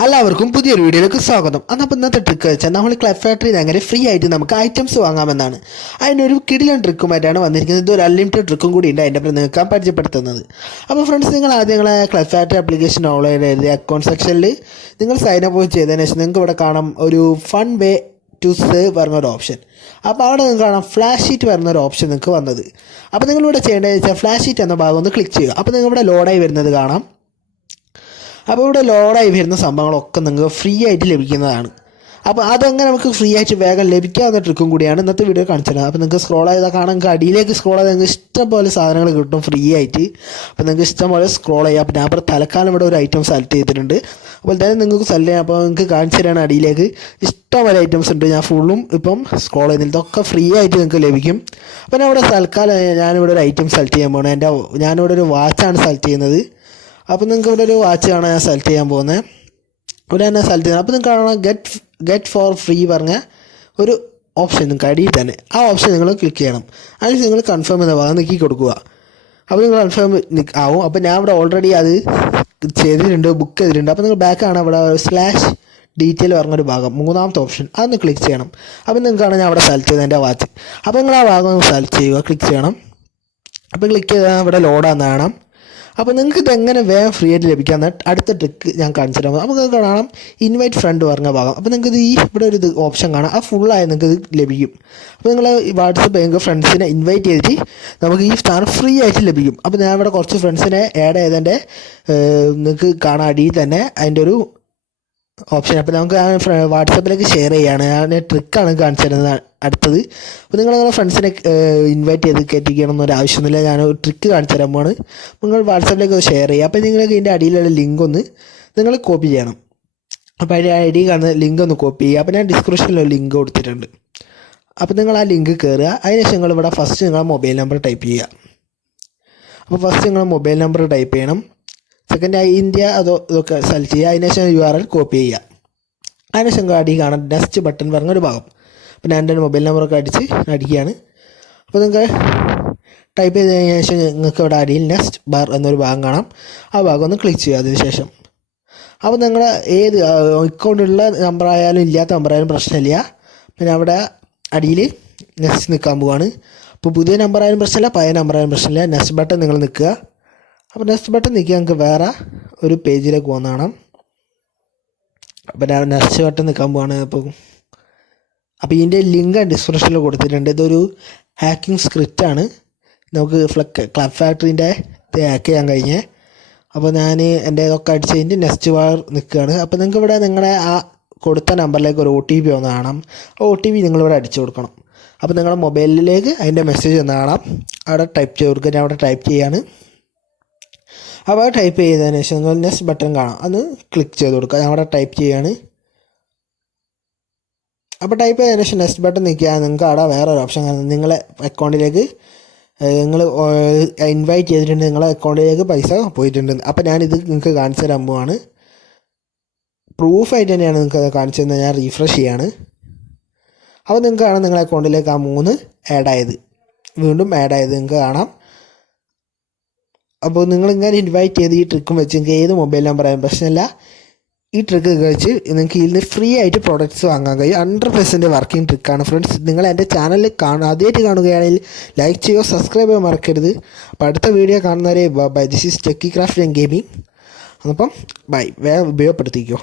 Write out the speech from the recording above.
എല്ലാവർക്കും പുതിയൊരു വീഡിയോയിലേക്ക് സ്വാഗതം. അപ്പോൾ ഇന്നത്തെ ട്രിക്ക് വെച്ചാൽ നമ്മൾ ക്ലബ് ഫാക്ടറിയിൽ അങ്ങനെ ഫ്രീ ആയിട്ട് നമുക്ക് ഐറ്റംസ് വാങ്ങാമെന്നാണ്. അതിനൊരു കിടിലൻ ട്രിക്കുമായിട്ടാണ് വന്നിരിക്കുന്നത്. ഇതൊരു അൺലിമിറ്റഡ് ട്രിക്കും കൂടി ഉണ്ട് അതിൻ്റെ അപ്പുറം നിങ്ങൾക്ക് പരിചയപ്പെടുത്തുന്നത്. അപ്പോൾ ഫ്രണ്ട്സ്, നിങ്ങൾ ആദ്യം നിങ്ങളെ ക്ലബ് ഫാക്ടറി ആപ്ലിക്കേഷൻ ഡൗൺലോഡ് ചെയ്ത് അക്കൗണ്ട് സെക്ഷനിൽ നിങ്ങൾ സൈൻ അപ്പ് ചെയ്തതിന് ശേഷം നിങ്ങൾക്ക് ഇവിടെ കാണാം ഒരു ഫൺ വേ ടു സേവ് പറഞ്ഞൊരു ഓപ്ഷൻ. അപ്പോൾ അവിടെ നിങ്ങൾക്ക് കാണാം ഫ്ലാഷ് ഷീറ്റ് പറഞ്ഞൊരു ഓപ്ഷൻ നിങ്ങൾക്ക് വന്നത്. അപ്പോൾ നിങ്ങളിവിടെ ചെയ്യേണ്ടത് വെച്ചാൽ ഫ്ലാഷ് ഷീറ്റ് എന്ന ഭാഗം ഒന്ന് ക്ലിക്ക് ചെയ്യുക. അപ്പോൾ നിങ്ങളിവിടെ ലോഡായി വരുന്നത് കാണാം. അപ്പോൾ ഇവിടെ ലോഡായി വരുന്ന സംഭവങ്ങളൊക്കെ നിങ്ങൾക്ക് ഫ്രീ ആയിട്ട് ലഭിക്കുന്നതാണ്. അപ്പോൾ അതങ്ങനെ നമുക്ക് ഫ്രീ ആയിട്ട് വേഗം ലഭിക്കാവുന്ന ട്രിക്കും കൂടിയാണ് ഇന്നത്തെ വീഡിയോ കാണിച്ചത്. അപ്പോൾ നിങ്ങൾക്ക് സ്ക്രോൾ ചെയ്താൽ കാണാം, നിങ്ങൾക്ക് അടിയിലേക്ക് സ്ക്രോൾ ചെയ്താൽ നിങ്ങൾക്ക് ഇഷ്ടംപോലെ സാധനങ്ങൾ കിട്ടും ഫ്രീ ആയിട്ട്. അപ്പോൾ നിങ്ങൾക്ക് ഇഷ്ടംപോലെ സ്ക്രോൾ ചെയ്യാം. അപ്പോൾ ഞാൻ ഇപ്പോൾ തൽക്കാലം ഇവിടെ ഒരു ഐറ്റം സെലക്ട് ചെയ്തിട്ടുണ്ട്. അപ്പോൾ തന്നെ നിങ്ങൾക്ക് സെലക്ട് ചെയ്യാം. അപ്പോൾ നിങ്ങൾക്ക് കാണിച്ചു തരാണ് അടിയിലേക്ക് ഇഷ്ടംപോലെ ഐറ്റംസ് ഉണ്ട്. ഞാൻ ഫുള്ളും ഇപ്പം സ്ക്രോൾ ചെയ്യുന്നില്ല. ഇതൊക്കെ ഫ്രീ ആയിട്ട് നിങ്ങൾക്ക് ലഭിക്കും. അപ്പോൾ ഞാൻ ഇവിടെ തൽക്കാലം ഞാനിവിടെ ഒരു ഐറ്റം സെലക്ട് ചെയ്യാൻ പോകുന്നത്. ഞാനിവിടെ ഒരു വാച്ചാണ് സെലക്ട് ചെയ്യുന്നത്. അപ്പോൾ നിങ്ങൾക്ക് ഇവിടെ ഒരു വാച്ച് കാണാൻ ഞാൻ സെലക്ട് ചെയ്യാൻ പോകുന്നത്. ഇവിടെ തന്നെ സെലക്ട് ചെയ്യുന്നത്. അപ്പോൾ നിങ്ങൾക്ക് കാണാം ഗെറ്റ് ഫോർ ഫ്രീ പറഞ്ഞ ഒരു ഓപ്ഷൻ നിങ്ങൾക്ക് അടിയിൽ തന്നെ ആ ഓപ്ഷൻ നിങ്ങൾ ക്ലിക്ക് ചെയ്യണം. അതിന് നിങ്ങൾ കൺഫേം എന്ന ഭാഗം നീക്കി കൊടുക്കുക. അപ്പോൾ നിങ്ങൾ കൺഫേം ആവും. അപ്പോൾ ഞാൻ ഇവിടെ ഓൾറെഡി അത് ചെയ്തിട്ടുണ്ട്, ബുക്ക് ചെയ്തിട്ടുണ്ട്. അപ്പോൾ നിങ്ങൾ ബാക്ക് ആണ് ഇവിടെ സ്ലാഷ് ഡീറ്റെയിൽ പറഞ്ഞൊരു ഭാഗം, മൂന്നാമത്തെ ഓപ്ഷൻ അതൊന്ന് ക്ലിക്ക് ചെയ്യണം. അപ്പോൾ നിങ്ങൾക്കാണ് ഞാൻ അവിടെ സെലക്ട് ചെയ്തത് എൻ്റെ വാച്ച്. അപ്പോൾ നിങ്ങൾ ആ ഭാഗം ഒന്ന് സെലക്ട് ചെയ്യുക, ക്ലിക്ക് ചെയ്യണം. അപ്പോൾ ക്ലിക്ക് ചെയ്താൽ ഇവിടെ ലോഡാന്ന് കാണാം. അപ്പോൾ നിങ്ങൾക്ക് ഇതെങ്ങനെ വേഗം ഫ്രീ ആയിട്ട് ലഭിക്കാമെന്ന് അടുത്ത ട്രിക്ക് ഞാൻ കാണിച്ചു തരാം. നമുക്ക് കാണാം ഇൻവൈറ്റ് ഫ്രണ്ട് പറഞ്ഞ ഭാഗം. അപ്പോൾ നിങ്ങൾക്ക് ഇവിടെ ഒരു ഓപ്ഷൻ കാണാം, ആ ഫുള്ളായി നിങ്ങൾക്ക് ഇത് ലഭിക്കും. അപ്പോൾ നിങ്ങൾ വാട്സപ്പ് നിങ്ങൾക്ക് ഫ്രണ്ട്സിനെ ഇൻവൈറ്റ് ചെയ്തിട്ട് നമുക്ക് ഈ സ്ഥാനം ഫ്രീ ആയിട്ട് ലഭിക്കും. അപ്പോൾ ഞാൻ ഇവിടെ കുറച്ച് ഫ്രണ്ട്സിനെ ആഡ് ചെയ്തതിൻ്റെ നിങ്ങൾക്ക് കാണാൻ അടിയിൽ തന്നെ അതിൻ്റെ ഒരു ഓപ്ഷൻ. അപ്പോൾ നമുക്ക് വാട്സപ്പിലേക്ക് ഷെയർ ചെയ്യുകയാണ്. ഞാൻ ട്രിക്കാണ് കാണിച്ചു തരുന്നത് അടുത്തത്. അപ്പോൾ നിങ്ങളങ്ങനെ ഫ്രണ്ട്സിനെ ഇൻവൈറ്റ് ചെയ്ത് കയറ്റിക്കണം എന്നൊരു ആവശ്യമൊന്നുമില്ല. ഞാൻ ഒരു ട്രിക്ക് കാണിച്ചു തരാൻ പോവാണ്. നിങ്ങൾ വാട്സപ്പിലേക്ക് ഷെയർ ചെയ്യുക. അപ്പോൾ നിങ്ങൾക്ക് ഇതിൻ്റെ അടിയിലുള്ള ലിങ്ക് ഒന്ന് നിങ്ങൾ കോപ്പി ചെയ്യണം. അപ്പോൾ അതിൻ്റെ ഐ ഡി കാണുന്ന ലിങ്ക് ഒന്ന് കോപ്പി ചെയ്യുക. അപ്പോൾ ഞാൻ ഡിസ്ക്രിപ്ഷനിൽ ഒരു ലിങ്ക് കൊടുത്തിട്ടുണ്ട്. അപ്പോൾ നിങ്ങൾ ആ ലിങ്ക് കയറുക. അതിനുശേഷം നിങ്ങൾ ഇവിടെ ഫസ്റ്റ് നിങ്ങളെ മൊബൈൽ നമ്പർ ടൈപ്പ് ചെയ്യുക. അപ്പോൾ ഫസ്റ്റ് നിങ്ങൾ മൊബൈൽ നമ്പർ ടൈപ്പ് ചെയ്യണം. സെക്കൻഡ് ഇന്ത്യ ഇതൊക്കെ സെലക്ട് ചെയ്യുക. അതിനുശേഷം URL കോപ്പി ചെയ്യുക. അതിനുശേഷം അടി കാണാം നെക്സ്റ്റ് ബട്ടൺ പറഞ്ഞൊരു ഭാഗം. അപ്പോൾ ഞാൻ എൻ്റെ മൊബൈൽ നമ്പറൊക്കെ അടിക്കുകയാണ്. അപ്പോൾ നിങ്ങൾക്ക് ടൈപ്പ് ചെയ്തതിന് ശേഷം നിങ്ങൾക്ക് ഇവിടെ അടിയിൽ നെക്സ്റ്റ് ബാർ എന്നൊരു ഭാഗം കാണാം. ആ ഭാഗം ഒന്ന് ക്ലിക്ക് ചെയ്യുക. അതിന് ശേഷം അപ്പോൾ നിങ്ങൾ ഏത് അക്കൗണ്ടുള്ള നമ്പറായാലും ഇല്ലാത്ത നമ്പറായാലും പ്രശ്നമില്ല. പിന്നെ അവിടെ അടിയിൽ നെക്സ്റ്റ് നിൽക്കാൻ പോവുകയാണ്. അപ്പോൾ പുതിയ നമ്പറായാലും പ്രശ്നമില്ല, പഴയ നമ്പറായാലും പ്രശ്നമില്ല. നെക്സ്റ്റ് ബട്ടൺ നിങ്ങൾ നിൽക്കുക. അപ്പോൾ നെക്സ്റ്റ് ബട്ടൺ നിൽക്കുക നിങ്ങൾക്ക് വേറെ ഒരു പേജിലേക്ക് പോകുന്നതാണ്. അപ്പോൾ ഞാൻ നെക്സ്റ്റ് ബട്ടൺ നിൽക്കാൻ പോവാണ്. അപ്പോൾ ഇതിൻ്റെ ലിങ്ക് ഡിസ്ക്രിപ്ഷനിൽ കൊടുത്തിട്ടുണ്ട്. ഇതൊരു ഹാക്കിംഗ് സ്ക്രിപ്റ്റാണ്. നമുക്ക് ക്ലബ് ഫാക്ടറിൻ്റെ ഇത് ഹാക്ക് ചെയ്യാൻ കഴിഞ്ഞേ. അപ്പോൾ ഞാൻ എൻ്റെ ഇതൊക്കെ അടിച്ച് കഴിഞ്ഞ് നെക്സ്റ്റ് ബാർ നിൽക്കുകയാണ്. അപ്പോൾ നിങ്ങൾക്ക് ഇവിടെ നിങ്ങളുടെ ആ കൊടുത്ത നമ്പറിലേക്ക് ഒരു OTP ഒന്ന് കാണാം. ആ OTP നിങ്ങളിവിടെ അടിച്ചു കൊടുക്കണം. അപ്പോൾ നിങ്ങളുടെ മൊബൈലിലേക്ക് അതിൻ്റെ മെസ്സേജ് ഒന്ന് കാണാം. അവിടെ ടൈപ്പ് ചെയ്ത് കൊടുക്കുക. ഞാൻ അവിടെ ടൈപ്പ് ചെയ്യാണ്. അപ്പോൾ ടൈപ്പ് ചെയ്തതിന് ശേഷം നിങ്ങൾ നെക്സ്റ്റ് ബട്ടൺ കാണാം, അത് ക്ലിക്ക് ചെയ്ത് കൊടുക്കുക. ഞാൻ അവിടെ ടൈപ്പ് ചെയ്യാണ്. അപ്പോൾ ടൈപ്പ് ചെയ്തതിന് ശേഷം നെക്സ്റ്റ് ബട്ടൺ നിൽക്കുക. നിങ്ങൾക്ക് അവിടെ വേറൊരു ഓപ്ഷൻ കാണും. നിങ്ങളെ അക്കൗണ്ടിലേക്ക് നിങ്ങൾ ഇൻവൈറ്റ് ചെയ്തിട്ടുണ്ട്, നിങ്ങളെ അക്കൗണ്ടിലേക്ക് പൈസ പോയിട്ടുണ്ട്. അപ്പോൾ ഞാനിത് നിങ്ങൾക്ക് കാണിച്ചു തരാൻ പോവാണ്. പ്രൂഫായിട്ട് തന്നെയാണ് നിങ്ങൾക്ക് കാണിച്ചു തരുന്നത്. ഞാൻ റീഫ്രഷ് ചെയ്യാണ്. അപ്പോൾ നിങ്ങൾക്ക് കാണാം നിങ്ങളുടെ അക്കൗണ്ടിലേക്ക് ആ 3 ആഡായത്, വീണ്ടും ആഡായത് നിങ്ങൾക്ക് കാണാം. അപ്പോൾ നിങ്ങളിങ്ങനെ ഇൻവൈറ്റ് ചെയ്ത് ഈ ട്രിക്കും വെച്ച് നിങ്ങൾക്ക് ഏത് മൊബൈൽ നമ്പർ ആയാലും പ്രശ്നമില്ല. ഈ ട്രിക്ക് വെച്ച് നിങ്ങൾക്ക് ഇതിൽ നിന്ന് ഫ്രീ ആയിട്ട് പ്രോഡക്റ്റ്സ് വാങ്ങാൻ കഴിയും. 100% വർക്കിംഗ് ട്രിക്കാണ് ഫ്രണ്ട്സ്. നിങ്ങൾ എൻ്റെ ചാനൽ ആദ്യമായിട്ട് കാണുകയാണെങ്കിൽ ലൈക്ക് ചെയ്യുക, സബ്സ്ക്രൈബ് ചെയ്യാൻ മറക്കരുത്. അപ്പോൾ അടുത്ത വീഡിയോ കാണുന്നവരെ bye. This is Techie Craft and Gaming. അപ്പം ബൈ, വേഗം ഉപയോഗപ്പെടുത്തിക്കോ.